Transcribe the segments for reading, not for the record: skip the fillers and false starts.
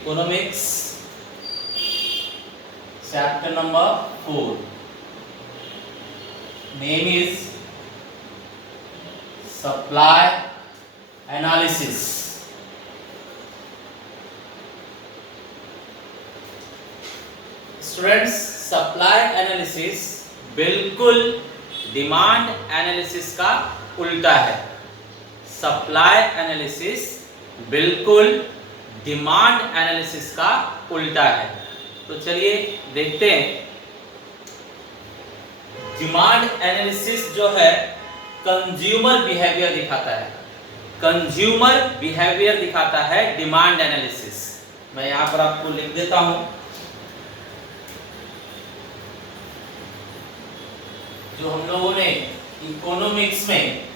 Economics, chapter number 4. Name is supply analysis. Students, supply analysis बिल्कुल demand analysis का उल्टा है। सप्लाई एनालिसिस बिल्कुल डिमांड एनालिसिस का उल्टा है। तो चलिए देखते हैं। डिमांड एनालिसिस जो है कंज्यूमर बिहेवियर दिखाता है। कंज्यूमर बिहेवियर दिखाता है डिमांड एनालिसिस। मैं यहां पर आपको लिख देता हूं। जो हम लोगों ने इकोनॉमिक्स में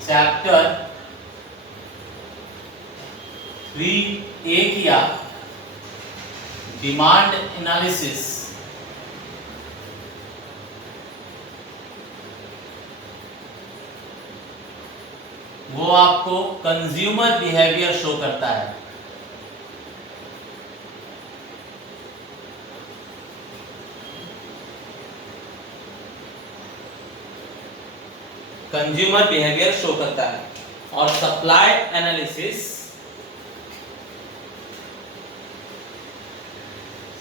चैप्टर 3A किया, डिमांड एनालिसिस, वो आपको कंज्यूमर बिहेवियर शो करता है। कंज्यूमर बिहेवियर शो करता है। और supply analysis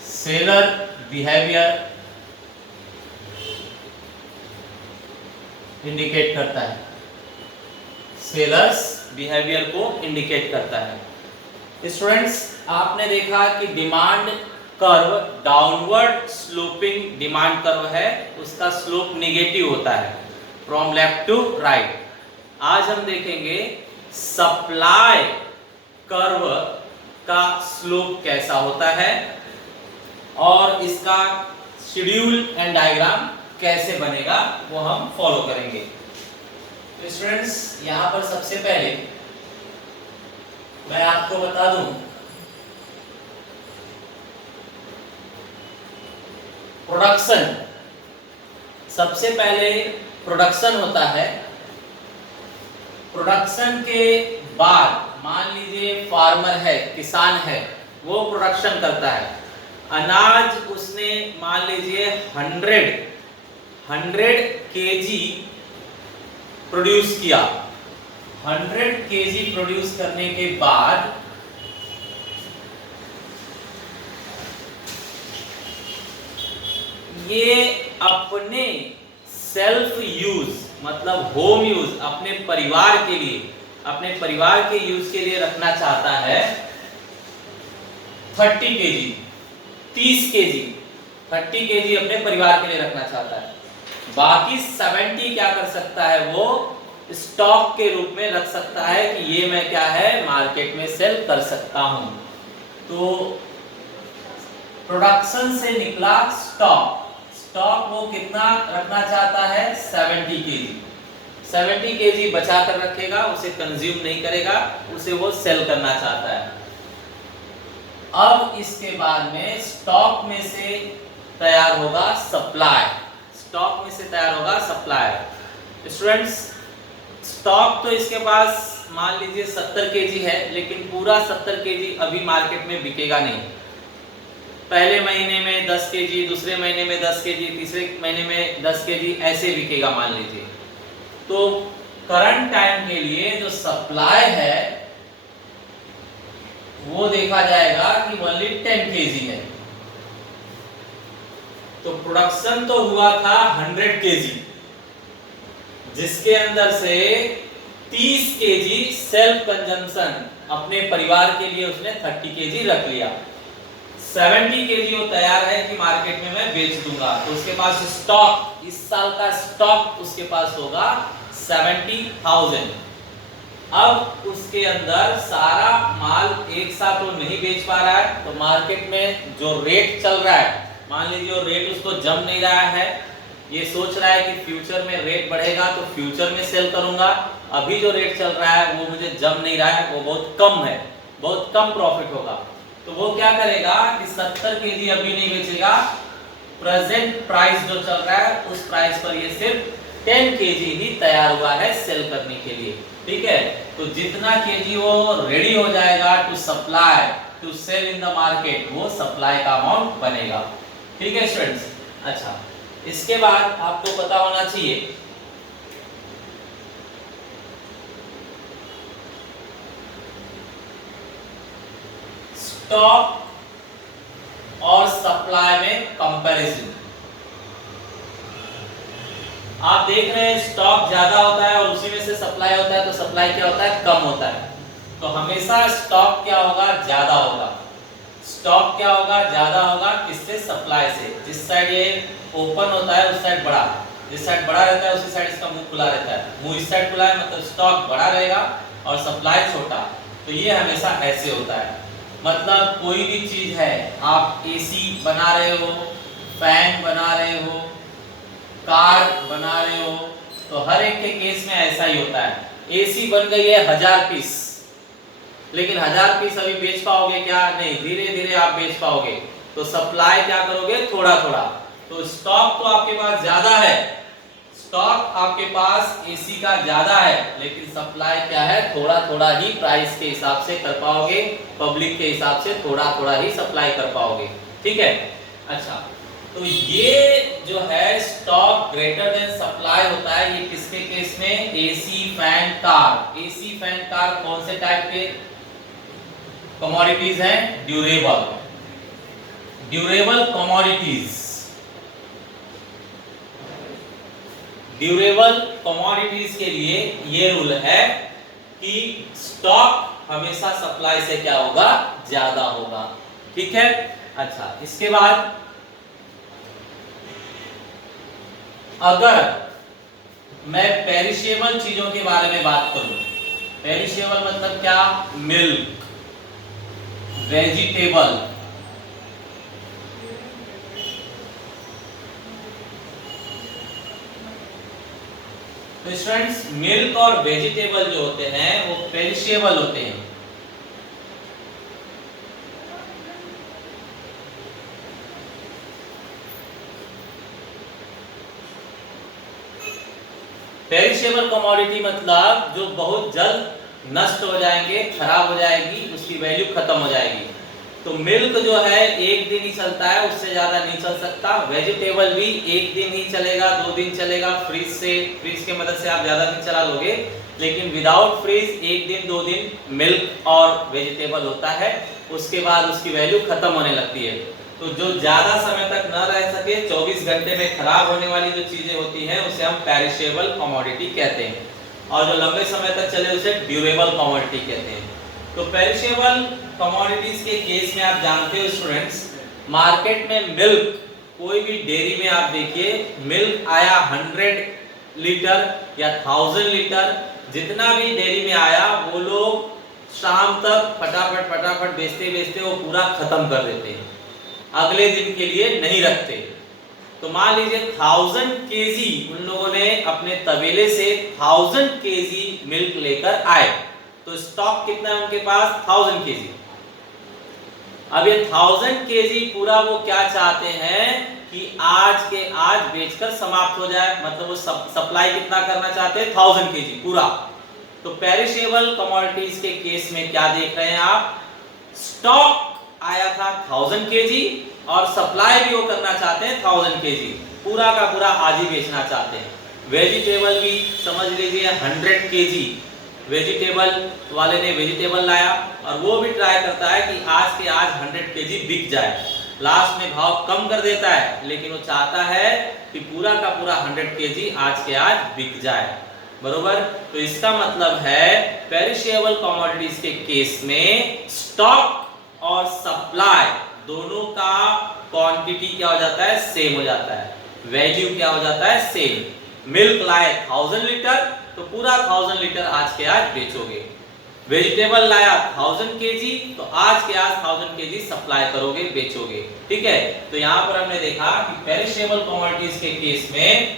seller behaviour indicate करता है। सेलर्स बिहेवियर को इंडिकेट करता है। स्टूडेंट्स, आपने देखा कि demand curve downward sloping demand curve है, उसका स्लोप नेगेटिव होता है फ्रॉम लेफ्ट टू राइट। आज हम देखेंगे सप्लाई कर्व का स्लोप कैसा होता है और इसका शेड्यूल एंड डायग्राम कैसे बनेगा, वो हम फॉलो करेंगे। तो स्टूडेंट्स, यहां पर सबसे पहले मैं आपको बता दूं, प्रोडक्शन, सबसे पहले प्रोडक्शन होता है। प्रोडक्शन के बाद मान लीजिए फार्मर है, किसान है, वो प्रोडक्शन करता है। अनाज उसने मान लीजिए 100 केजी प्रोड्यूस किया। 100 केजी प्रोड्यूस करने के बाद ये अपने सेल्फ यूज मतलब होम यूज, अपने परिवार के लिए, अपने परिवार के यूज के लिए रखना चाहता है 30 केजी, 30 केजी, 30 केजी अपने परिवार के लिए रखना चाहता है। बाकी 70 क्या कर सकता है, वो स्टॉक के रूप में रख सकता है कि ये मैं क्या है मार्केट में सेल कर सकता हूं। तो प्रोडक्शन से निकला स्टॉक, स्टॉक वो कितना रखना चाहता है, 70 केजी। 70 केजी बचा कर रखेगा, उसे कंज्यूम नहीं करेगा, उसे वो सेल करना चाहता है। अब इसके बाद में स्टॉक में से तैयार होगा सप्लाई, स्टॉक में से तैयार होगा सप्लाई। स्टूडेंट्स, स्टॉक तो इसके पास मान लीजिए 70 केजी है, लेकिन पूरा 70 केजी अभी मार्केट में बिकेगा नहीं। पहले महीने में 10 केजी, दूसरे महीने में 10 केजी, तीसरे महीने में 10 केजी, ऐसे बिकेगा मान लीजिए। तो करंट टाइम के लिए जो सप्लाई है वो देखा जाएगा कि ओनली 10 केजी है। तो प्रोडक्शन तो हुआ था 100 केजी, जिसके अंदर से 30 केजी सेल्फ कंजम्पशन अपने परिवार के लिए उसने 30 केजी रख लिया। 70 केजी वो तैयार है कि मार्केट में मैं बेच दूंगा। तो उसके पास स्टॉक, इस साल का स्टॉक उसके पास होगा 70,000। अब उसके अंदर सारा माल एक साथ वो नहीं बेच पा रहा है, तो मार्केट में जो रेट चल रहा है, मान लीजिए वो रेट उसको जम नहीं रहा है, ये सोच रहा है कि फ्यूचर में रेट बढ़ेगा तो फ्यूचर में सेल करूंगा। अभी जो रेट चल रहा है वो मुझे जम नहीं रहा है, वो बहुत कम है, बहुत कम प्रॉफिट होगा। तो वो क्या करेगा कि 70 केजी अभी नहीं बेचेगा, प्रेजेंट प्राइस जो चल रहा है उस प्राइस पर ये सिर्फ 10 केजी ही तैयार हुआ है सेल करने के लिए। ठीक है, तो जितना केजी वो रेडी हो जाएगा to supply to sell in the market, वो सप्लाई का अमाउंट बनेगा। ठीक है स्टूडेंट्स। अच्छा, इसके बाद आपको पता होना चाहिए स्टॉक और सप्लाई में कंपैरिजन। आप देख रहे हैं स्टॉक ज्यादा होता है और उसी में से सप्लाई होता है, तो सप्लाई क्या होता है, कम होता है। तो हमेशा स्टॉक क्या होगा, ज्यादा होगा। स्टॉक क्या होगा, ज्यादा होगा, किससे, सप्लाई से। जिस साइड ये ओपन होता है उस साइड बड़ा, जिस साइड बड़ा रहता है उसी साइड इसका मुंह खुला रहता है। मुंह इस साइड खुला है मतलब स्टॉक बड़ा रहेगा और सप्लाई छोटा। तो ये हमेशा ऐसे होता है। मतलब कोई भी चीज है, आप एसी बना रहे हो, फैन बना रहे हो, कार बना रहे हो, तो हर एक के केस में ऐसा ही होता है। एसी बन गई है 1000 पीस, लेकिन 1000 पीस अभी बेच पाओगे क्या, नहीं, धीरे धीरे आप बेच पाओगे। तो सप्लाई क्या करोगे, थोड़ा थोड़ा। तो स्टॉक तो आपके पास ज्यादा है, स्टॉक आपके पास एसी का ज्यादा है, लेकिन सप्लाई क्या है, थोड़ा थोड़ा ही प्राइस के हिसाब से कर पाओगे, पब्लिक के हिसाब से थोड़ा थोड़ा ही सप्लाई कर पाओगे। ठीक है। अच्छा, तो ये जो है स्टॉक ग्रेटर देन सप्लाई होता है, ये किसके केस में, AC fan car. AC fan car कौन से टाइप के कमोडिटीज हैं, durable, durable commodities. Durable commodities के लिए ये रूल है कि स्टॉक हमेशा सप्लाई से क्या होगा, ज्यादा होगा। ठीक है। अच्छा, इसके बाद अगर मैं पेरिशेबल चीजों के बारे में बात करूं, पेरिशेबल मतलब क्या, मिल्क, वेजिटेबल, तो स्टूडेंट्स मिल्क और वेजिटेबल जो होते हैं वो पेरिशेबल होते हैं। पेरिशेबल कमोडिटी मतलब जो बहुत जल्द नष्ट हो जाएंगे, खराब हो जाएगी, उसकी वैल्यू खत्म हो जाएगी। तो मिल्क जो है एक दिन ही चलता है, उससे ज्यादा नहीं चल सकता। वेजिटेबल भी एक दिन ही चलेगा, 2 दिन चलेगा, फ्रीज के मदद से आप ज्यादा दिन चला लोगे, लेकिन विदाउट फ्रीज 1 दिन 2 दिन मिल्क और वेजिटेबल होता है, उसके बाद उसकी वैल्यू खत्म होने लगती है। तो जो ज्यादा समय तक न रह सके, 24 घंटे में खराब होने वाली जो चीजें होती हैं उसे हम पेरिशेबल कमोडिटी कहते हैं, और जो लंबे समय तक चले उसे ड्यूरेबल कमोडिटी कहते हैं। तो पेरिशेबल कमोडिटीज के केस में आप जानते हो स्टूडेंट्स, मार्केट में मिल्क, कोई भी डेयरी में आप देखिए मिल्क आया 100 लीटर या 1000 लीटर, जितना भी डेयरी में आया वो लोग शाम तक फटाफट फटाफट बेचते बेचते वो पूरा खत्म कर देते हैं, अगले दिन के लिए नहीं रखते। तो मान लीजिए 1000 केजी उन लोगों ने अपने तबेले से 1000 केजी मिल्क लेकर आए, तो स्टॉक कितना है उनके पास, 1000 केजी। अब ये 1000 केजी पूरा वो क्या चाहते हैं कि आज के आज बेचकर समाप्त हो जाए, मतलब वो सप्लाई कितना करना चाहते हैं, 1000 केजी पूरा। तो पेरिशेबल कमोडिटीज के केस में क्या देख रहे हैं आप, स्टॉक आया था 1000 केजी और सप्लाई भी वो करना चाहते हैं 1000 केजी, पूरा का पूरा आज ही बेचना चाहते हैं। वेजिटेबल भी समझ लीजिए 100 केजी वेजिटेबल वाले ने वेजिटेबल लाया और वो भी ट्राई करता है कि आज के आज 100 केजी बिक जाए, लास्ट में भाव कम कर देता है, लेकिन वो चाहता है कि पूरा का पूरा 100 केजी आज के आज बिक जाए, बरोबर। तो इसका मतलब है पेरिशेबल कमोडिटीज के केस में स्टॉक और सप्लाई दोनों का क्वांटिटी क्या हो जाता है, सेम हो जाता है, वैल्यू क्या हो जाता है, सेम। मिल्क लाए 1000 लीटर तो पूरा 1000 लीटर आज के आज बेचोगे, वेजिटेबल लाया 1000 केजी तो आज के आज 1000 केजी सप्लाई करोगे, बेचोगे। ठीक है। तो यहाँ पर हमने देखा कि पेरिशेबल कमोडिटीज के केस में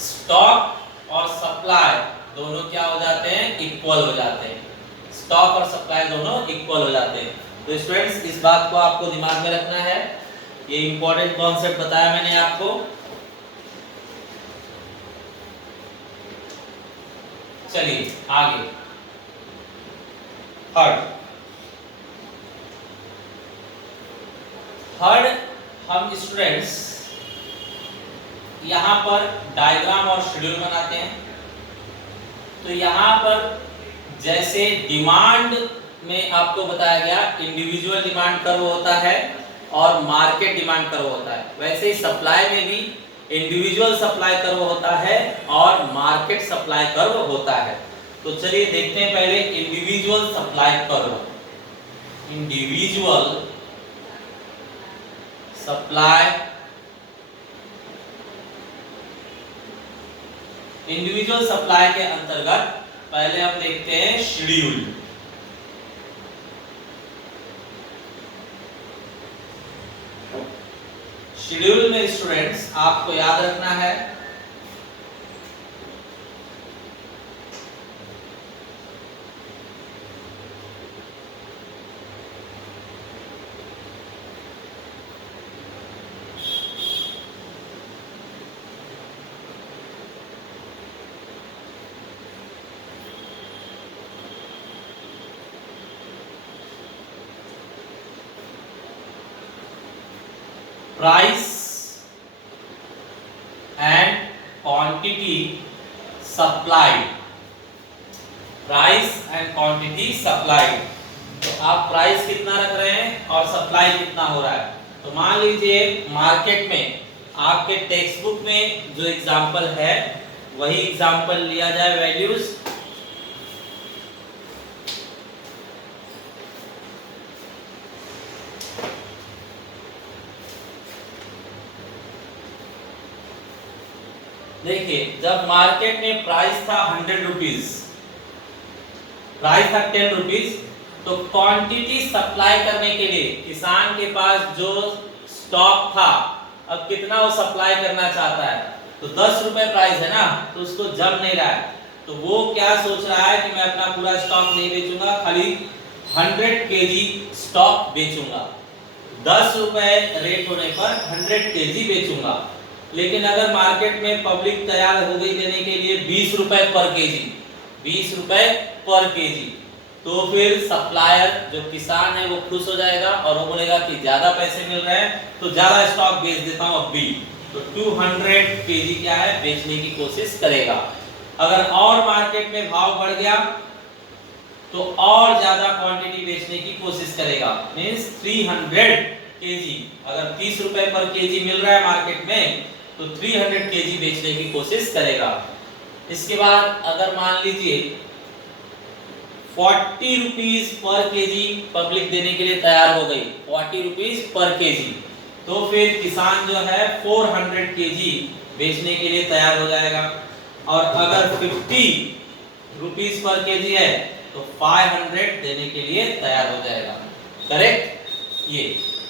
स्टॉक और सप्लाई दोनों क्या हो जाते हैं, इक्वल हो जाते हैं, स्टॉक और सप्लाई दोनों इक्वल हो जाते हैं। तो स्टूडेंट्स इस बात को आपको दिमाग में रखना है, ये इंपॉर्टेंट कॉन्सेप्ट बताया मैंने आपको। चलिए आगे थर्ड हम स्टूडेंट्स यहाँ पर डायग्राम और शेड्यूल बनाते हैं। तो यहाँ पर जैसे डिमांड में आपको बताया गया इंडिविजुअल डिमांड कर्व होता है और मार्केट डिमांड कर्व होता है, वैसे ही सप्लाई में भी इंडिविजुअल सप्लाई कर्व होता है और मार्केट सप्लाई कर्व होता है। तो चलिए देखते हैं पहले individual supply curve. Individual supply individual supply के अंतर्गत पहले हम देखते हैं शेड्यूल। शेड्यूल में स्टूडेंट्स आपको याद रखना है price and quantity supplied. Price and quantity supplied, तो आप प्राइस कितना रख रहे हैं और सप्लाई कितना हो रहा है। तो मान लीजिए मार्केट में आपके टेक्स्ट बुक में जो एग्जांपल है वही एग्जांपल लिया जाए वैल्यूज। देखिए जब मार्केट में प्राइस था 100 रुपीज, प्राइस था 10 रुपीज, तो क्वांटिटी सप्लाई करने के लिए किसान के पास जो स्टॉक था अब कितना वो सप्लाई करना चाहता है, तो 10 रुपए प्राइस है ना, तो उसको जम नहीं रहा है। तो वो क्या सोच रहा है कि मैं अपना पूरा स्टॉक नहीं बेचूंगा, खाली 100 केजी स्टॉक बेचूंगा, 10 रुपए रेट होने पर 100 केजी बेचूंगा। लेकिन अगर मार्केट में पब्लिक तैयार हो गई देने के लिए 20 रुपए पर केजी, 20 रुपए पर केजी, तो फिर सप्लायर जो किसान है वो खुश हो जाएगा और वो बोलेगा कि ज्यादा पैसे मिल रहे हैं तो ज्यादा स्टॉक बेच देता हूं अब भी। तो 200 केजी क्या है बेचने की कोशिश करेगा। अगर और मार्केट में भाव बढ़ गया तो और ज्यादा क्वांटिटी बेचने की कोशिश करेगा, मींस 300 केजी। अगर 30 रुपए पर केजी मिल रहा है मार्केट में तो 300 केजी बेचने की कोशिश करेगा। इसके बाद अगर मान लीजिए 40 रुपीज पर केजी पब्लिक देने के लिए तैयार हो गई, 40 रुपीज पर केजी, तो फिर किसान जो है 400 केजी बेचने के लिए तैयार हो जाएगा। और अगर 50 रुपीज पर केजी है तो 500 देने के लिए तैयार हो जाएगा। करेक्ट ये।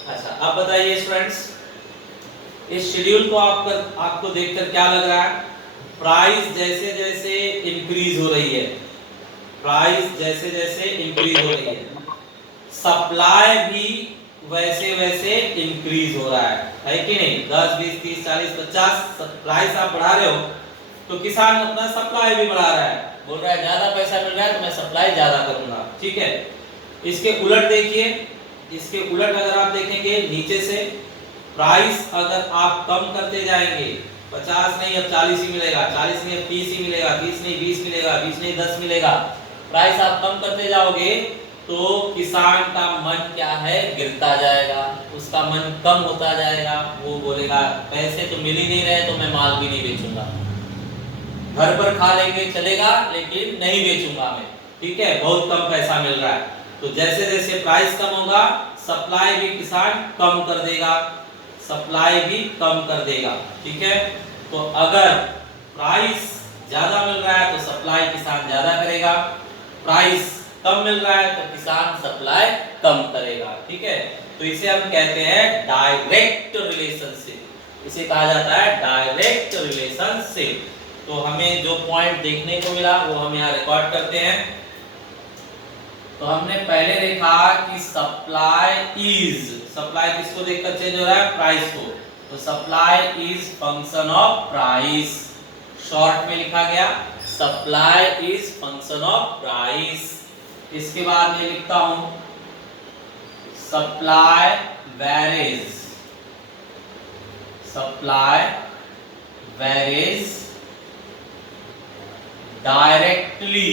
अच्छा अब बताइए स्टूडेंट्स, इस शेड्यूल को आपको देखकर क्या लग रहा है? प्राइस जैसे जैसे इंक्रीज हो रही है, प्राइस जैसे जैसे इंक्रीज हो रही है, सप्लाई भी वैसे वैसे इंक्रीज हो रहा है कि नहीं? 10 20 30 40 50 प्राइस आप बढ़ा रहे हो तो किसान अपना सप्लाई भी बढ़ा रहा है, बोल रहा है ज्यादा पैसा मिल रहा है तो मैं सप्लाई ज्यादा करूंगा, ठीक है। इसके उलट देखिए, इसके उलट अगर आप देखेंगे नीचे से, प्राइस अगर आप कम करते जाएंगे, 50 नहीं अब 40 ही मिलेगा, 40 नहीं अब 30 ही मिलेगा, 30 नहीं 20 मिलेगा, 20 नहीं 10 मिलेगा, प्राइस आप कम करते जाओगे तो किसान का मन क्या है गिरता जाएगा, उसका मन कम होता जाएगा। वो बोलेगा पैसे तो मिल ही नहीं रहे तो मैं माल भी नहीं बेचूंगा, घर पर खा लेंगे चलेगा लेकिन नहीं बेचूंगा मैं, ठीक है, बहुत कम पैसा मिल रहा है। तो जैसे जैसे प्राइस कम होगा सप्लाई भी किसान कम कर देगा, सप्लाई भी कम कर देगा, ठीक है। तो अगर प्राइस ज्यादा मिल रहा है तो सप्लाई किसान ज्यादा करेगा, प्राइस कम मिल रहा है तो किसान सप्लाई कम करेगा, ठीक है। तो इसे हम कहते हैं डायरेक्ट रिलेशनशिप, इसे कहा जाता है डायरेक्ट रिलेशनशिप। तो हमें जो पॉइंट देखने को मिला वो हम यहाँ रिकॉर्ड करते हैं। तो हमने पहले देखा कि सप्लाई इज, सप्लाई किसको देखकर चेंज हो रहा है? प्राइस को। तो supply is function of price, short में लिखा गया supply is function of price. इसके बाद मैं लिखता हूं supply varies, supply varies directly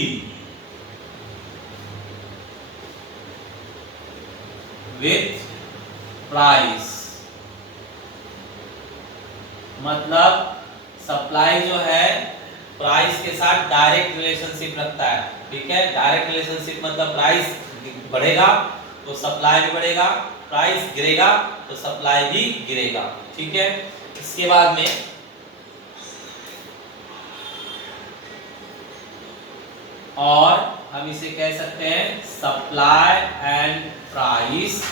with price. मतलब सप्लाई जो है प्राइस के साथ डायरेक्ट रिलेशनशिप रखता है, ठीक है। डायरेक्ट रिलेशनशिप मतलब प्राइस बढ़ेगा तो सप्लाई भी बढ़ेगा, प्राइस गिरेगा तो सप्लाई भी गिरेगा, ठीक है। इसके बाद में और हम इसे कह सकते हैं supply and price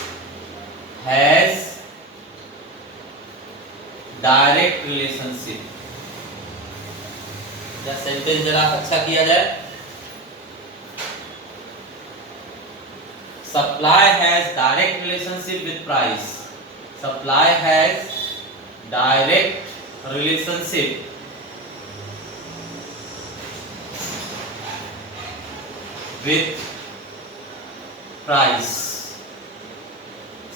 has direct relationship. Sentence जरा अच्छा किया जाए। Supply has direct relationship with price, supply has direct relationship with price,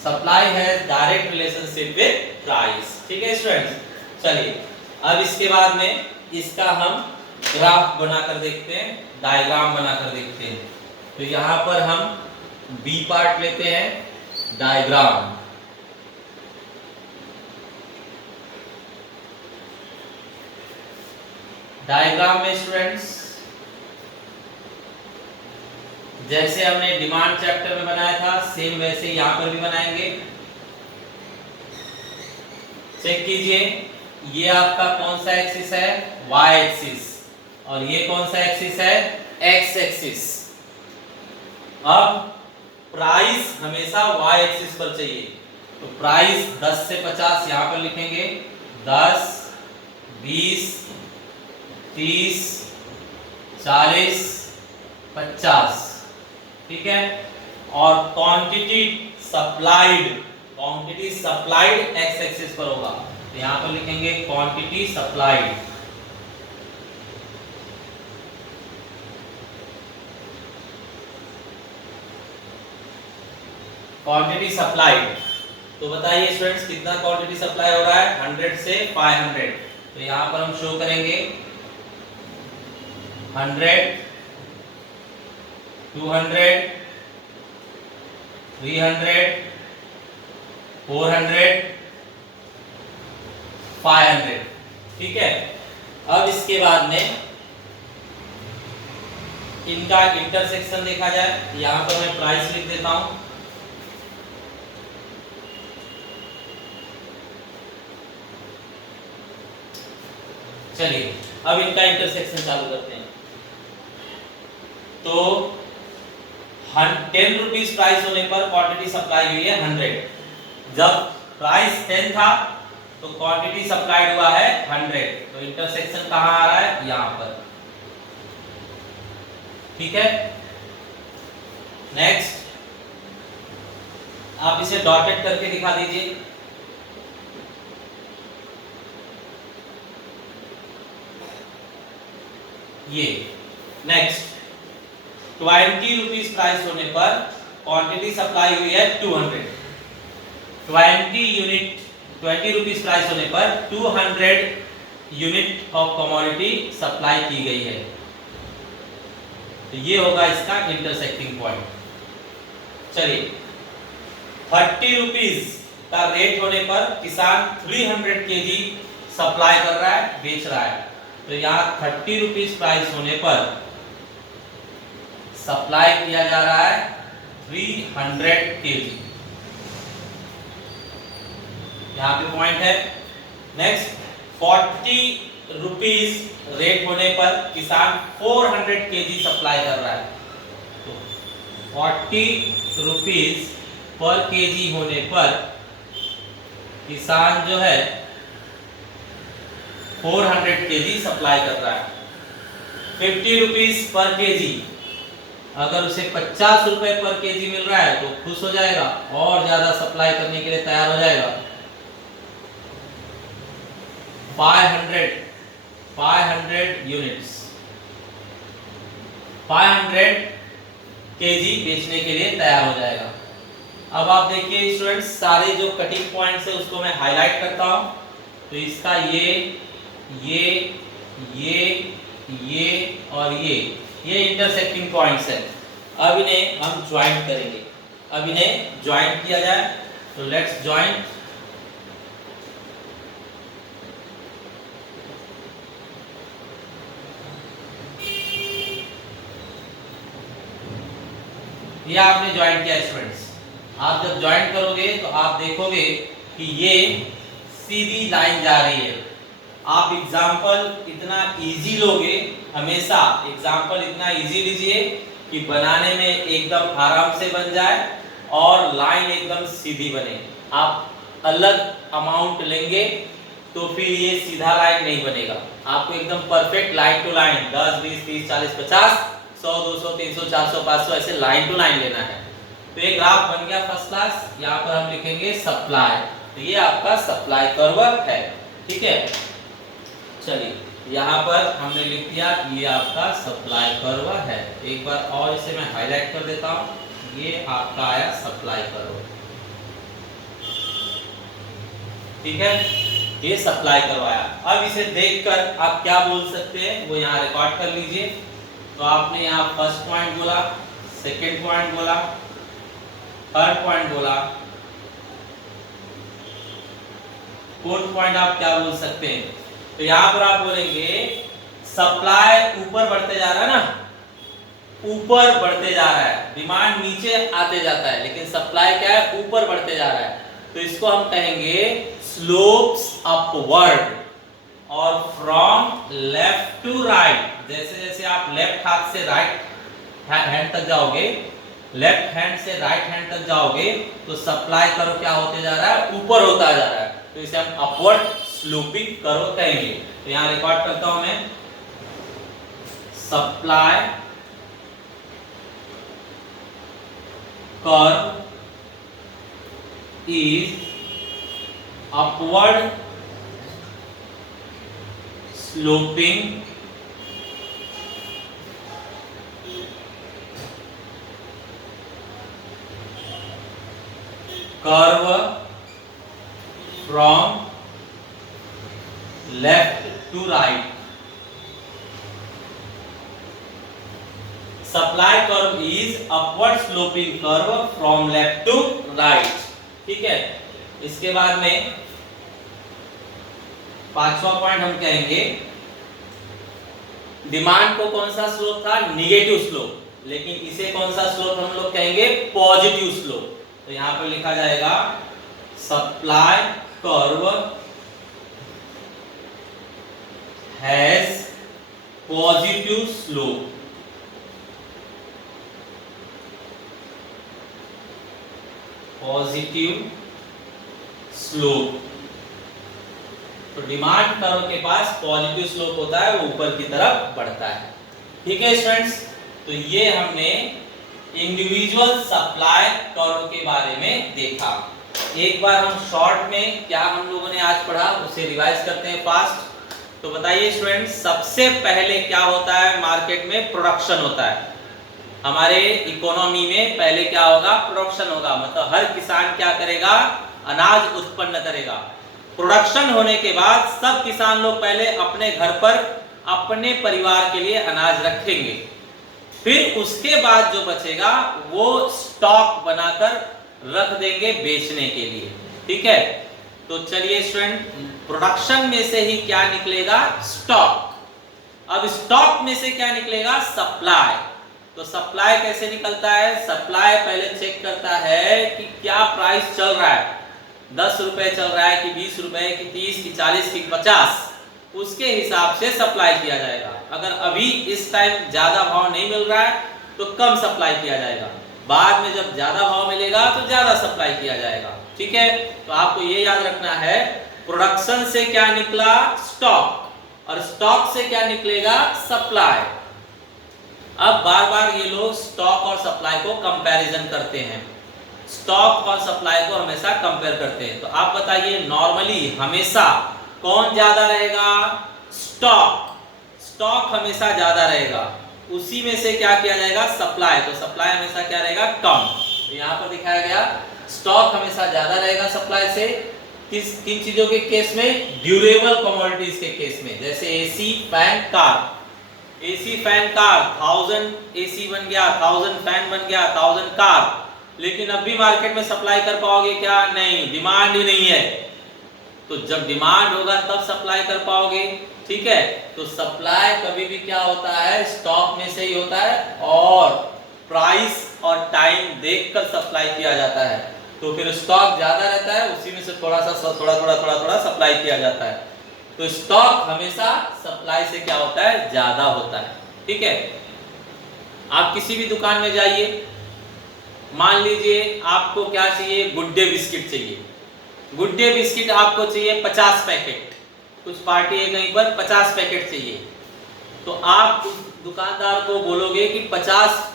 supply has direct relationship with price, ठीक है स्टूडेंट्स। चलिए अब इसके बाद में इसका हम ग्राफ बनाकर देखते हैं, डायग्राम बनाकर देखते हैं। तो यहां पर हम बी पार्ट लेते हैं, डायग्राम। डायग्राम में स्टूडेंट्स जैसे हमने डिमांड चैप्टर में बनाया था सेम वैसे यहां पर भी बनाएंगे। चेक कीजिए, ये आपका कौन सा एक्सिस है, y एक्सिस, और ये कौन सा एक्सिस है, x एक्सिस। अब प्राइस हमेशा y एक्सिस पर चाहिए, तो प्राइस 10 से 50 यहां पर लिखेंगे, 10, 20, 30, 40, 50, ठीक है। और क्वांटिटी सप्लाइड x एक्सिस पर होगा, तो यहां पर लिखेंगे क्वांटिटी सप्लाइड। क्वांटिटी सप्लाइड, तो बताइए स्टूडेंट्स कितना क्वांटिटी सप्लाई हो रहा है, 100 से 500। तो यहां पर हम शो करेंगे 100, 200, 300, 400, 500, ठीक है। अब इसके बाद में इनका इंटरसेक्शन देखा जाए, यहां पर मैं प्राइस लिख देता हूं, चलिए अब इनका इंटरसेक्शन चालू करते हैं। तो 10 रुपीज प्राइस होने पर क्वांटिटी सप्लाई हुई है 100। जब प्राइस 10 था तो क्वांटिटी सप्लाइड हुआ है 100, तो इंटरसेक्शन कहां आ रहा है, यहां पर, ठीक है। नेक्स्ट आप इसे डॉटेड करके दिखा दीजिए। ये नेक्स्ट 20 रुपीज प्राइस होने पर क्वांटिटी सप्लाई हुई है 200। 20 रुपीज प्राइस होने पर 200 यूनिट ऑफ कमोडिटी सप्लाई की गई है, तो ये होगा इसका इंटरसेक्टिंग पॉइंट। चलिए 30 रुपीज का रेट होने पर किसान 300 केजी सप्लाई कर रहा है, बेच रहा है, तो यहाँ 30 रुपीज प्राइस होने पर सप्लाई किया जा रहा है 300 केजी, यहाँ पे पॉइंट है। नेक्स्ट 40 रुपीज रेट होने पर किसान 400 केजी सप्लाई कर रहा है, तो 40 रुपीज पर केजी होने पर किसान जो है 400 केजी सप्लाई कर रहा है। 50 रुपीज पर केजी, अगर उसे 50 रुपए पर केजी मिल रहा है तो खुश हो जाएगा और ज्यादा सप्लाई करने के लिए तैयार हो जाएगा। 500 यूनिट्स, 500 केजी बेचने के लिए तैयार हो जाएगा। अब आप देखिए स्टूडेंट्स, सारे जो कटिंग पॉइंट्स है उसको मैं हाईलाइट करता हूं। तो इसका ये और ये इंटरसेक्टिंग पॉइंट्स है। अब इन्हें हम ज्वाइंट करेंगे। अब इन्हें ज्वाइंट किया जाए, तो लेट्स ज्वाइंट। ये आपने ज्वाइंट किया स्टूडेंट्स। आप जब ज्वाइंट करोगे तो आप देखोगे कि ये सीधी लाइन जा रही है। आप एग्जाम्पल इतना इजी लोगे, हमेशा एग्जाम्पल इतना इजी लीजिए कि बनाने में एकदम आराम से बन जाए और लाइन एकदम सीधी बने। आप अलग अमाउंट लेंगे तो फिर ये सीधा लाइन नहीं बनेगा। आपको एकदम परफेक्ट लाइन टू लाइन 10, 20, 30, 40, 50, 100, 200, 300, 400, 500 ऐसे लाइन टू लाइन लेना है। तो ये ग्राफ बन गया फर्स्ट क्लास। यहाँ पर हम लिखेंगे सप्लाई। तो ये आपका सप्लाई कर्व है, ठीक है। चलिए यहाँ पर हमने लिख दिया ये आपका सप्लाई कर्व है। एक बार और इसे मैं हाईलाइट कर देता हूँ। ये आपका आया सप्लाई कर्व, ठीक है। ये सप्लाई कर्व आया। अब इसे देखकर आप क्या बोल सकते हैं वो यहाँ रिकॉर्ड कर लीजिए। तो आपने यहाँ फर्स्ट पॉइंट बोला, सेकेंड पॉइंट बोला, थर्ड पॉइंट बोला, फोर्थ पॉइंट आप क्या बोल सकते हैं। तो यहाँ पर आप बोलेंगे सप्लाई ऊपर बढ़ते जा रहा है ना, ऊपर बढ़ते जा रहा है। डिमांड नीचे आते जाता है लेकिन सप्लाई क्या है, ऊपर बढ़ते जा रहा है। तो इसको हम कहेंगे स्लोप्स अपवर्ड। और फ्रॉम लेफ्ट टू राइट, जैसे जैसे आप लेफ्ट हाथ से राइट हैंड तक जाओगे, लेफ्ट हैंड से राइट हैंड तक जाओगे तो सप्लाई कर्व क्या होते जा रहा है, ऊपर होता जा रहा है। तो इसे हम अपवर्ड स्लोपिंग कर्व कहेंगे। तो यहां रिकॉर्ड करता हूं मैं, supply curve is upward sloping curve from left to right. Supply curve is upward sloping curve from left to right, ठीक है। इसके बाद में पांचवा पॉइंट हम कहेंगे, डिमांड को कौन सा स्लोप था, निगेटिव स्लोप, लेकिन इसे कौन सा स्लोप हम लोग कहेंगे, पॉजिटिव स्लोप। तो यहां पर लिखा जाएगा supply curve has positive slope. Positive slope. तो डिमांड कर्व के पास पॉजिटिव स्लोप होता है, वो ऊपर की तरफ बढ़ता है, ठीक है स्टूडेंट्स। तो ये हमने इंडिविजुअल सप्लाई कर्व के बारे में देखा। एक बार हम शॉर्ट में क्या हम लोगों ने आज पढ़ा उसे रिवाइज करते हैं फास्ट। तो बताइए स्टूडेंट्स, सबसे पहले क्या होता है मार्केट में, प्रोडक्शन होता है। हमारे इकोनॉमी में पहले क्या होगा, प्रोडक्शन होगा। मतलब हर किसान क्या करेगा, अनाज उत्पन्न करेगा। प्रोडक्शन होने के बाद सब किसान लोग पहले अपने घर पर अपने परिवार के लिए अनाज रखेंगे, फिर उसके बाद जो बचेगा वो स्टॉक बनाकर रख देंगे बेचने के लिए, ठीक है। तो चलिए स्टूडेंट, प्रोडक्शन में से ही क्या निकलेगा, स्टॉक। अब स्टॉक में से क्या निकलेगा, सप्लाई। तो सप्लाई कैसे निकलता है, सप्लाई पहले चेक करता है कि क्या प्राइस चल रहा है, 10 रुपए चल रहा है कि 20 रुपए कि 30 कि 40 कि 50, उसके हिसाब से सप्लाई किया जाएगा। अगर अभी इस टाइम ज्यादा भाव नहीं मिल रहा है तो कम सप्लाई किया जाएगा, बाद में जब ज्यादा भाव मिलेगा तो ज्यादा सप्लाई किया जाएगा, ठीक है। तो आपको ये याद रखना है, प्रोडक्शन से क्या निकला, स्टॉक, और स्टॉक से क्या निकलेगा, सप्लाई। अब बार बार ये लोग स्टॉक और सप्लाई को कंपैरिजन करते हैं, स्टॉक और सप्लाई को हमेशा कंपेयर करते हैं। तो आप बताइए नॉर्मली हमेशा कौन ज्यादा रहेगा, स्टॉक। स्टॉक हमेशा ज्यादा रहेगा। उसी में से क्या किया जाएगा, सप्लाई। तो सप्लाई हमेशा क्या रहेगा, कम। तो यहाँ पर दिखाया गया स्टॉक हमेशा ज्यादा रहेगा सप्लाई से। किन चीजों के केस में, ड्यूरेबल कमोडिटीज के केस में, जैसे AC, fan, car. AC, fan, car, 1000 AC बन गया, 1000 फैन बन गया, 1000 कार, लेकिन अब भी मार्केट में सप्लाई कर पाओगे क्या, नहीं, डिमांड ही नहीं है। तो जब डिमांड होगा तब सप्लाई कर पाओगे, ठीक है। तो सप्लाई कभी भी क्या होता है, स्टॉक में से ही होता है, और प्राइस और टाइम देखकर सप्लाई किया जाता है। तो फिर स्टॉक ज्यादा रहता है, उसी में से थोड़ा सप्लाई किया जाता है। तो स्टॉक हमेशा सप्लाई से क्या होता है, ज्यादा होता है, ठीक है। आप किसी भी दुकान में जाइए, मान लीजिए आपको क्या चाहिए, गुड डे बिस्किट चाहिए। गुड डे बिस्किट आपको चाहिए 50 पैकेट, कुछ पार्टी है कहीं पर, 50 पैकेट चाहिए। तो आप उस दुकानदार को बोलोगे कि 50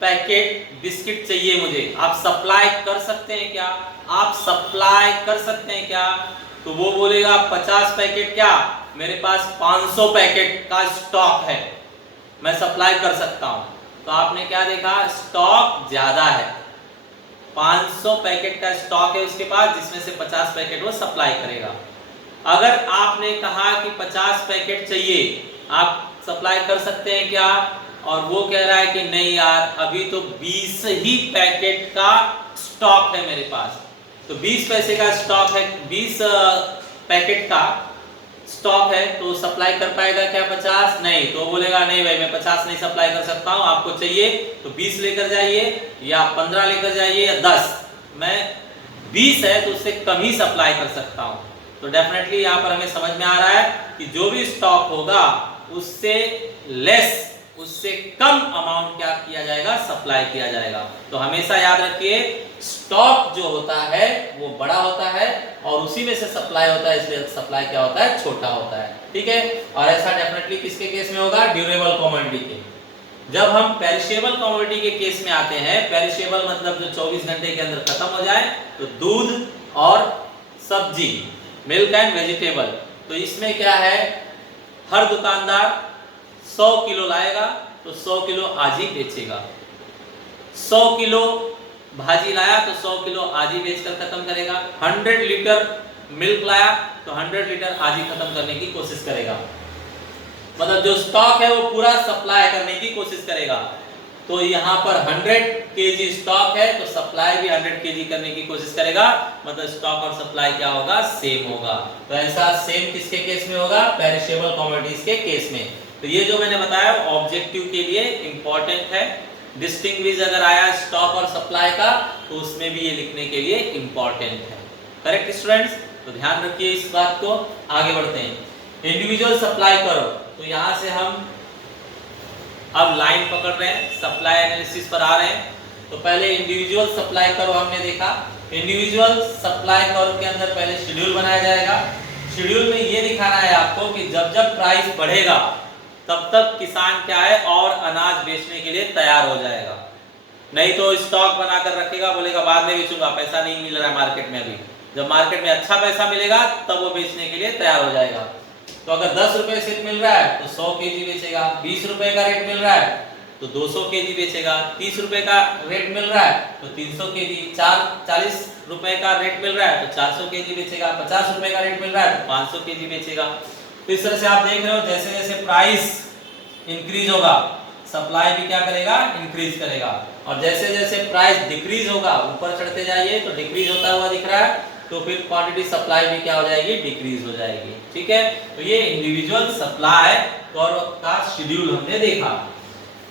पैकेट बिस्किट चाहिए मुझे, आप सप्लाई कर सकते हैं क्या, आप सप्लाई कर सकते हैं क्या। तो वो बोलेगा 50 पैकेट क्या, मेरे पास 500 पैकेट का स्टॉक है, मैं सप्लाई कर सकता हूं। तो आपने क्या देखा, स्टॉक ज्यादा है, 500 पैकेट का स्टॉक है उसके पास, जिसमें से 50 पैकेट वो सप्लाई करेगा। अगर आपने कहा कि 50 पैकेट चाहिए, आप सप्लाई कर सकते हैं क्या, और वो कह रहा है कि नहीं यार, अभी तो 20 ही पैकेट का स्टॉक है मेरे पास। तो 20 पैसे का स्टॉक है, 20 पैकेट का स्टॉक है, तो सप्लाई कर पाएगा क्या 50, नहीं। तो बोलेगा नहीं भाई, मैं 50 नहीं सप्लाई कर सकता हूं, आपको चाहिए तो 20 लेकर जाइए, या 15 लेकर जाइए, या 10। मैं 20 है तो उससे कम ही सप्लाई कर सकता हूं। तो डेफिनेटली यहाँ पर हमें समझ में आ रहा है कि जो भी स्टॉक होगा उससे लेस, उससे कम अमाउंट क्या किया जाएगा, सप्लाई किया जाएगा। तो हमेशा याद रखिए, स्टॉक जो होता है वो बड़ा होता है, और उसी में से सप्लाई होता है, इसलिए सप्लाई क्या होता है, छोटा होता है, ठीक है। और ऐसा डेफिनेटली किसके केस में होगा, ड्यूरेबल कमोडिटी के। जब हम पेरिशेबल कमोडिटी के केस में आते हैं, पेरिशेबल मतलब जो 24 घंटे के अंदर खत्म हो जाए, तो दूध और सब्जी, मिल्क एंड वेजिटेबल। तो इसमें क्या है, हर दुकानदार 100 किलो लाएगा तो 100 किलो आज ही बेचेगा। 100 किलो भाजी लाया तो 100 किलो आज ही बेचकर खत्म करेगा। 100 लीटर मिल्क लाया तो 100 लीटर आज ही खत्म करने की कोशिश करेगा। मतलब जो स्टॉक है वो पूरा सप्लाई करने की कोशिश करेगा। तो यहाँ पर 100 केजी स्टॉक है तो सप्लाई भी 100 केजी करने की कोशिश करेगा, मतलब स्टॉक और सप्लाई क्या होगा, सेम होगा। तो ऐसा सेम किसके केस में होगा, पेरिशेबल कमोडिटीज के केस में। तो ये जो मैंने बताया ऑब्जेक्टिव के लिए इंपॉर्टेंट है। डिस्टिंग्विश अगर आया स्टॉक और सप्लाई का तो उसमें भी ये लिखने के लिए इंपॉर्टेंट है। करेक्ट स्टूडेंट्स, तो ध्यान रखिए इस बात को। आगे बढ़ते हैं, इंडिविजुअल सप्लाई करो। तो यहाँ से हम अब लाइन पकड़ रहे हैं, सप्लाई एनालिसिस पर आ रहे हैं। तो पहले इंडिविजुअल सप्लाई कर्व हमने देखा। इंडिविजुअल सप्लाई कर्व के अंदर पहले शेड्यूल बनाया जाएगा। शेड्यूल में ये दिखाना है आपको कि जब जब प्राइस बढ़ेगा तब तक किसान क्या है, और अनाज बेचने के लिए तैयार हो जाएगा। नहीं तो स्टॉक बनाकर रखेगा, बोलेगा बाद में बेचूंगा, पैसा नहीं मिल रहा है मार्केट में अभी। जब मार्केट में अच्छा पैसा मिलेगा तब वो बेचने के लिए तैयार हो जाएगा। तो अगर 10 रुपए से मिल रहा है तो 100 केजी बेचेगा, 20 रुपए का रेट मिल रहा है तो 200 केजी बेचेगा, 30 रुपए का रेट मिल रहा है तो 300 केजी, 40 रुपए का रेट मिल रहा है तो 400 केजी बेचेगा, 50 रुपए का रेट मिल रहा है तो 500 केजी बेचेगा। तो इस तरह से आप देख रहे हो, जैसे जैसे प्राइस इंक्रीज होगा सप्लाई भी क्या करेगा, इंक्रीज करेगा। और जैसे जैसे प्राइस डिक्रीज होगा, ऊपर चढ़ते जाइए तो डिक्रीज होता हुआ दिख रहा है, तो फिर क्वांटिटी सप्लाई भी क्या हो जाएगी, डिक्रीज हो जाएगी। ठीक है, तो ये इंडिविजुअल सप्लाई कर्व का शेड्यूल हमने देखा।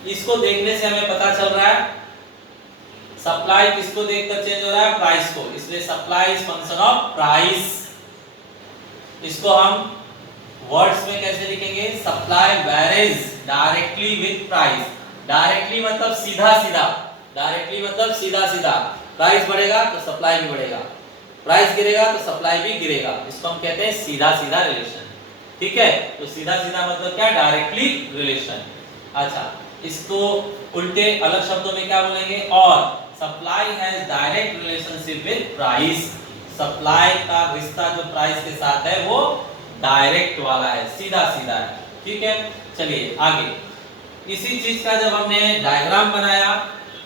इसको देखने से हमें पता चल रहा है सप्लाई किसको देखकर चेंज हो रहा है, प्राइस को। इसलिए supply is function of price. इसको हम वर्ड्स में कैसे लिखेंगे, supply varies directly with price. Directly मतलब सीधा सीधा, डायरेक्टली मतलब सीधा सीधा। प्राइस बढ़ेगा तो सप्लाई भी बढ़ेगा, प्राइस गिरेगा तो सप्लाई भी गिरेगा। इसको हम कहते हैं सीधा सीधा रिलेशन। ठीक है, तो सीधा सीधा मतलब क्या, डायरेक्टली रिलेशन। अच्छा, इसको उल्टे अलग शब्दों में क्या बोलेंगे, और supply has direct relationship with price. Supply का रिश्ता जो प्राइस के साथ है वो डायरेक्ट वाला है, सीधा सीधा है। ठीक है, चलिए आगे। इसी चीज का जब हमने डायग्राम बनाया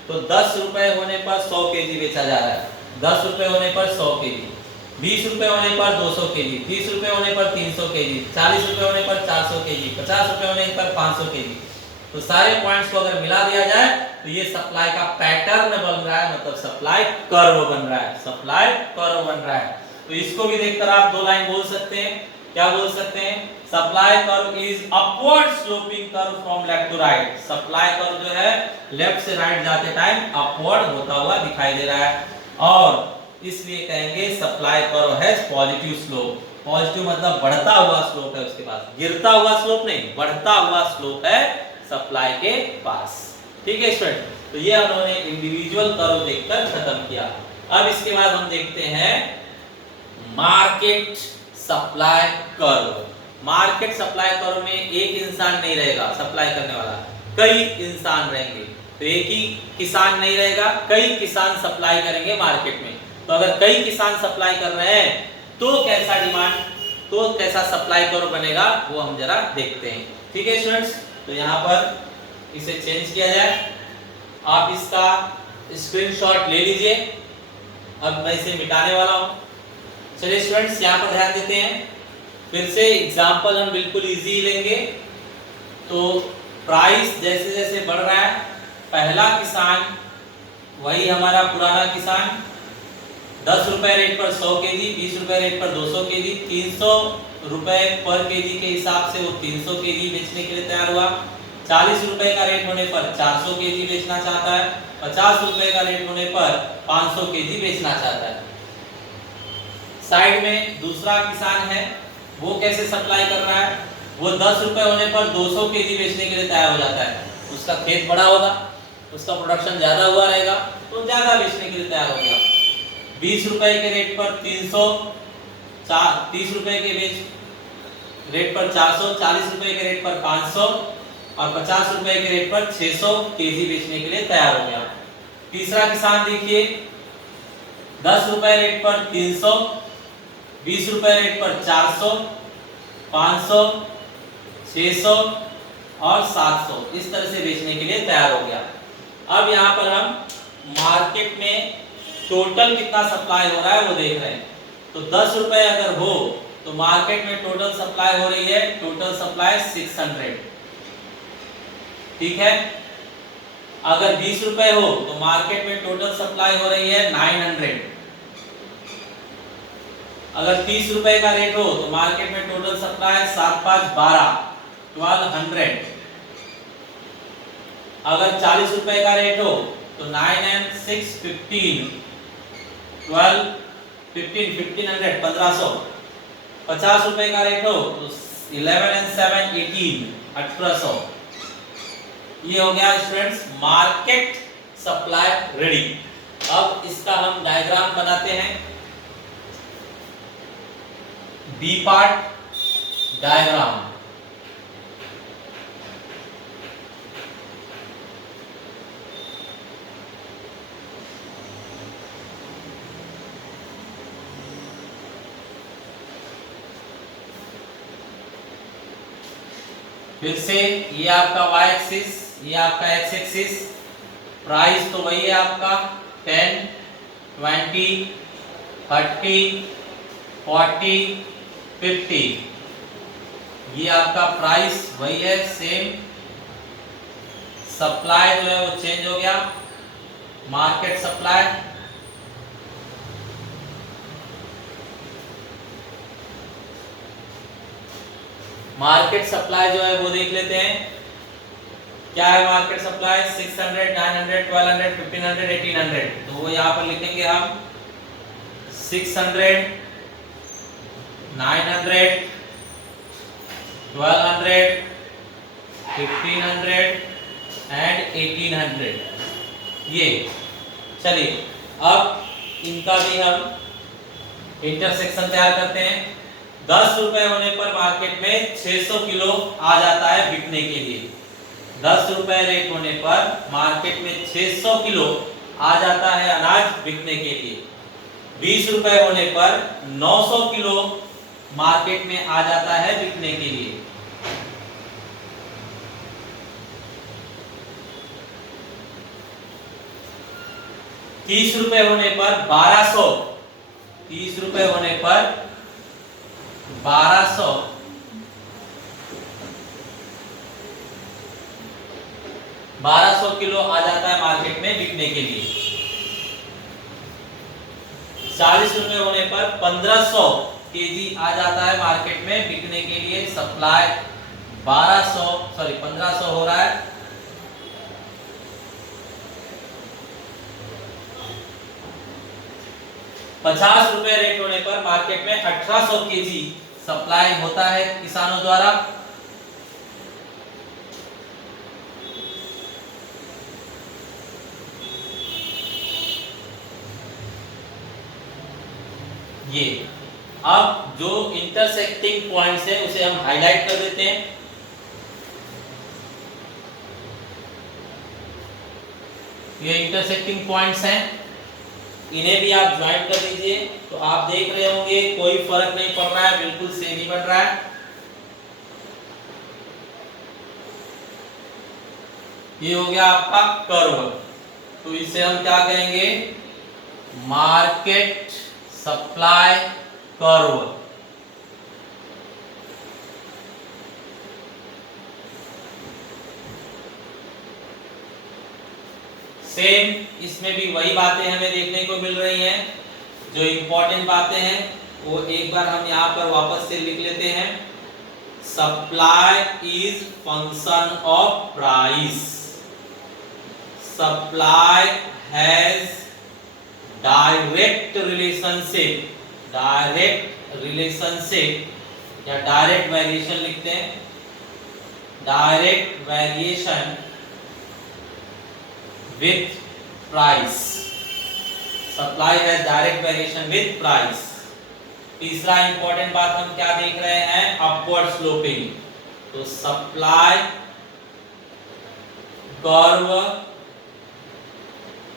तो 10 रुपए होने पर 100 केजी बेचा जा रहा है, 10 रुपए होने पर 100 केजी, 20 रुपए होने पर 200 केजी, 30 रुपए होने पर 300 केजी, 40 रुपए होने पर 400 केजी, 50 रुपए होने पर 500 केजी। तो सारे पॉइंट्स को अगर मिला दिया जाए तो ये सप्लाई का पैटर्न बन रहा है, मतलब सप्लाई कर्व बन रहा है, सप्लाई कर्व बन रहा है। तो इसको भी देखकर आप दो लाइन बोल सकते हैं, क्या बोल सकते हैं? Supply curve is upward sloping curve from left to right. Supply curve जो है लेफ्ट से राइट जाते टाइम अपवर्ड होता हुआ दिखाई दे रहा है, और इसलिए कहेंगे सप्लाई कर्व है पॉजिटिव स्लोप। पॉजिटिव मतलब बढ़ता हुआ स्लोप है उसके पास, गिरता हुआ स्लोप नहीं, बढ़ता हुआ स्लोप है सप्लाई के पास। ठीक है स्टूडेंट, तो ये उन्होंने इंडिविजुअल कर्व देखकर खत्म किया। अब इसके बाद हम देखते हैं market supply curve. Market supply curve में एक इंसान नहीं रहेगा सप्लाई करने वाला, कई इंसान रहेंगे। तो एक ही किसान नहीं रहेगा, कई किसान सप्लाई करेंगे मार्केट में। तो अगर कई किसान सप्लाई कर रहे हैं तो कैसा डिमांड, तो कैसा सप्लाई कर्व बनेगा वो हम जरा देखते हैं। ठीक है स्टूडेंट्स, तो यहाँ पर इसे चेंज किया जाए, आप इसका स्क्रीनशॉट ले लीजिए। अब मैं इसे मिटाने वाला हूँ। चलिए स्टूडेंट्स यहाँ पर ध्यान देते हैं, फिर से एग्जाम्पल हम बिल्कुल इजी लेंगे। तो प्राइस जैसे जैसे बढ़ रहा है, पहला किसान वही हमारा पुराना किसान 10 रुपए रेट पर 100 केजी, 20 रुपए रेट पर 200 केजी, 300 रुपए पर केजी के हिसाब से वो 300 केजी बेचने के लिए तैयार हुआ। 40 रुपए का रेट होने पर 400 केजी बेचना चाहता है, 50 रुपए का रेट होने पर 500 केजी बेचना चाहता है। साइड में दूसरा किसान है, वो कैसे सप्लाई कर रहा है? वो 10 रुपए होने पर 200 केजी बेचने के लिए तैयार हो जाता है। उसका खेत बड़ा होगा, उसका प्रोडक्शन ज्यादा हुआ रहेगा, तो ज्यादा बेचने के लिए तैयार हो गया। 20 रुपए के रेट पर 300, 30 रुपए के रेट पर 400, 40 रुपए के रेट पर 500 और 50 रुपए के रेट पर 600 केजी बेचने के लिए तैयार हो गया। तीसरा किसान देखिए, 10 रुपए रेट पर 300, 20 रुपए रेट पर 400, 500, 600 और 700 इस तरह से बेचने के लिए तैयार हो गया। अब यहाँ पर हम मार्केट में टोटल कितना सप्लाई हो रहा है वो देख रहे हैं। तो 10 रुपए अगर हो तो मार्केट में टोटल सप्लाई हो रही है, टोटल सप्लाई 600। ठीक है, अगर 20 रुपए हो तो मार्केट में टोटल सप्लाई हो रही है 900। अगर 30 रुपए का रेट हो तो मार्केट में टोटल सप्लाई 7 5 12 1200। अगर 40 रुपए का रेट हो तो 9 and 6 15 12 15 1500 1500। 50 रुपए का रेट हो तो 11 and 7 18 1800। ये हो गया स्टूडेंट्स मार्केट सप्लाई रेडी। अब इसका हम डायग्राम बनाते हैं, बी पार्ट डायग्राम। फिर से ये आपका y एक्सिस, ये आपका x एक्सिस। प्राइस तो वही है आपका 10 20 30 40 50। ये आपका प्राइस वही है सेम। सप्लाई जो है वो चेंज हो गया, मार्केट सप्लाई। मार्केट सप्लाई जो है वो देख लेते हैं, क्या है मार्केट सप्लाई? 600 900 1200 1500 1800। तो वो यहाँ पर लिखेंगे हम 600 900 1200 1500 एंड 1800। ये चलिए अब इनका भी हम इंटरसेक्शन तैयार करते हैं। 10 रुपए होने पर मार्केट में 600 किलो आ जाता है बिकने के लिए। 10 रुपए रेट होने पर मार्केट में 600 किलो आ जाता है अनाज बिकने के लिए। 20 रुपए होने पर 900 किलो मार्केट में आ जाता है बिकने के लिए। 30 रुपए होने पर 1200, 30 रुपए होने पर 1200 किलो आ जाता है मार्केट में बिकने के लिए। 40 रुपए होने पर 1500 केजी आ जाता है मार्केट में बिकने के लिए। सप्लाई 1500 हो रहा है। 50 रुपए रेट होने पर मार्केट में 1800 केजी सप्लाई होता है किसानों द्वारा। ये अब जो इंटरसेक्टिंग पॉइंट्स है उसे हम हाईलाइट कर देते हैं। ये इंटरसेक्टिंग पॉइंट्स हैं, इन्हें भी आप ज्वाइन कर दीजिए। तो आप देख रहे होंगे कोई फर्क नहीं पड़ रहा है, बिल्कुल सेम ही बन रहा है। ये हो गया आपका कर्व। तो इसे हम क्या कहेंगे? Market supply curve. सेम इसमें भी वही बातें हमें देखने को मिल रही हैं। जो इंपॉर्टेंट बातें हैं वो एक बार हम यहाँ पर वापस से लिख लेते हैं। Supply is function of price. Supply has direct relationship या डायरेक्ट वेरिएशन लिखते हैं। Direct variation with price। Supply है डायरेक्ट वेरिएशन विद प्राइस। तीसरा इंपॉर्टेंट बात हम क्या देख रहे हैं? Upward sloping. तो supply curve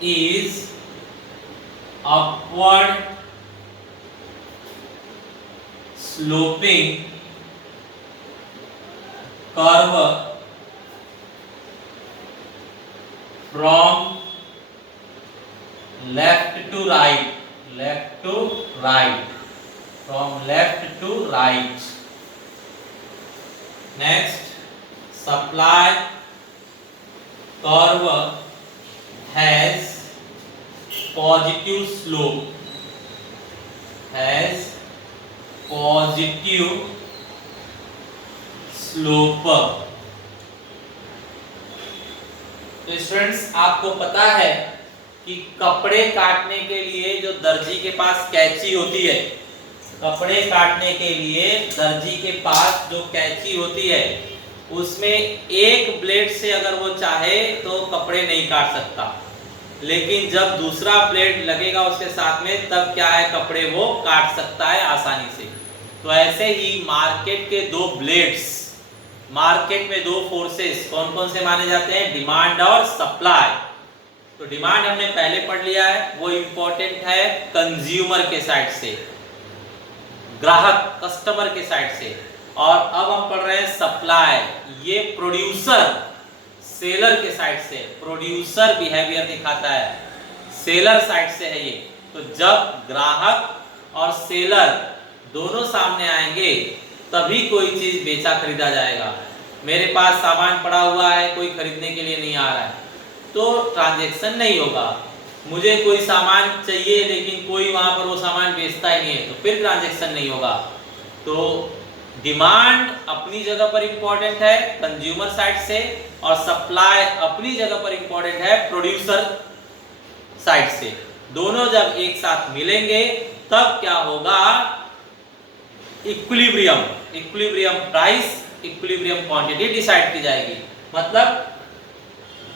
is upward sloping curve from left to right, from left to right। Next, supply curve has positive slope, तो स्टूडेंट्स आपको पता है कि कपड़े काटने के लिए जो दर्जी के पास कैंची होती है, कपड़े काटने के लिए दर्जी के पास जो कैंची होती है उसमें एक ब्लेड से अगर वो चाहे तो कपड़े नहीं काट सकता, लेकिन जब दूसरा ब्लेड लगेगा उसके साथ में तब क्या है, कपड़े वो काट सकता है आसानी से। तो ऐसे ही मार्केट के दो ब्लेड्स, मार्केट में दो फोर्सेस कौन कौन से माने जाते हैं? डिमांड और सप्लाई। तो डिमांड हमने पहले पढ़ लिया है, वो इंपॉर्टेंट है कंज्यूमर के साइड से, ग्राहक कस्टमर के साइड से। और अब हम पढ़ रहे हैं सप्लाई, ये प्रोड्यूसर सेलर के साइड से, प्रोड्यूसर बिहेवियर दिखाता है, सेलर साइड से है ये। तो जब ग्राहक और सेलर दोनों सामने आएंगे तभी कोई चीज बेचा खरीदा जाएगा। मेरे पास सामान पड़ा हुआ है, कोई खरीदने के लिए नहीं आ रहा है, तो ट्रांजैक्शन नहीं होगा। मुझे कोई सामान चाहिए लेकिन कोई वहां पर वो सामान बेचता ही नहीं है, तो फिर ट्रांजैक्शन नहीं होगा। तो डिमांड अपनी जगह पर इंपॉर्टेंट है कंज्यूमर साइड से, और सप्लाई अपनी जगह पर इंपॉर्टेंट है प्रोड्यूसर साइड से। दोनों जब एक साथ मिलेंगे तब क्या होगा? Equilibrium, equilibrium price, equilibrium quantity decide की जाएगी। मतलब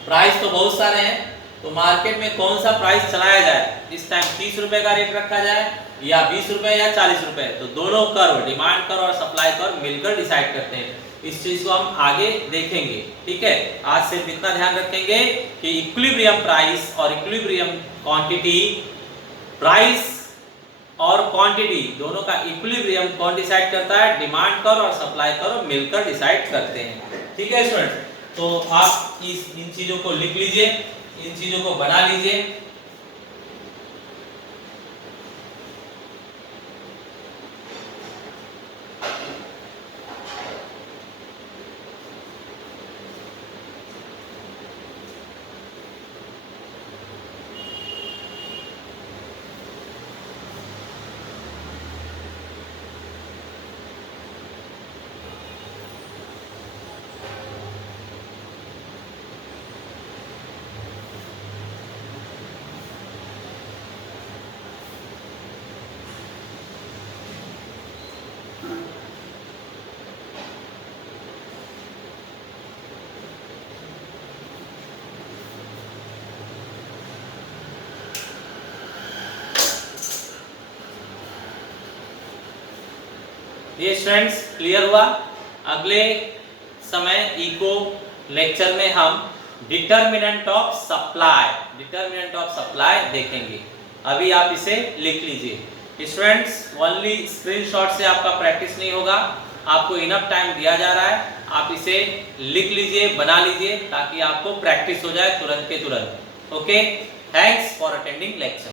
प्राइस तो बहुत सारे हैं, तो मार्केट में कौन सा प्राइस चलाया जाए? इस टाइम 30 रुपए का रेट रखा जाए या 20 रुपए या 40 रुपए? तो दोनों कर्व, डिमांड कर्व और सप्लाई कर्व मिलकर डिसाइड करते हैं। इस चीज को हम आगे देखेंगे, ठीक है। आज सिर्फ इतना ध्यान रखेंगे कि इक्विलिब्रियम प्राइस और इक्विलिब्रियम क्वांटिटी, प्राइस और क्वांटिटी दोनों का इक्विलिब्रियम कौन डिसाइड करता है? डिमांड कर्व और सप्लाई कर्व मिलकर डिसाइड करते हैं, ठीक है स्टूडेंट। तो आप इन चीजों को लिख लीजिए, इन चीजों को बना लीजिए। ये स्टूडेंट्स क्लियर हुआ। अगले समय इको लेक्चर में हम डिटर्मिनेंट ऑफ सप्लाई देखेंगे। अभी आप इसे लिख लीजिए स्टूडेंट्स। ओनली स्क्रीनशॉट से आपका प्रैक्टिस नहीं होगा, आपको इनफ टाइम दिया जा रहा है, आप इसे लिख लीजिए, बना लीजिए, ताकि आपको प्रैक्टिस हो जाए तुरंत के तुरंत। Okay, thanks for attending lecture.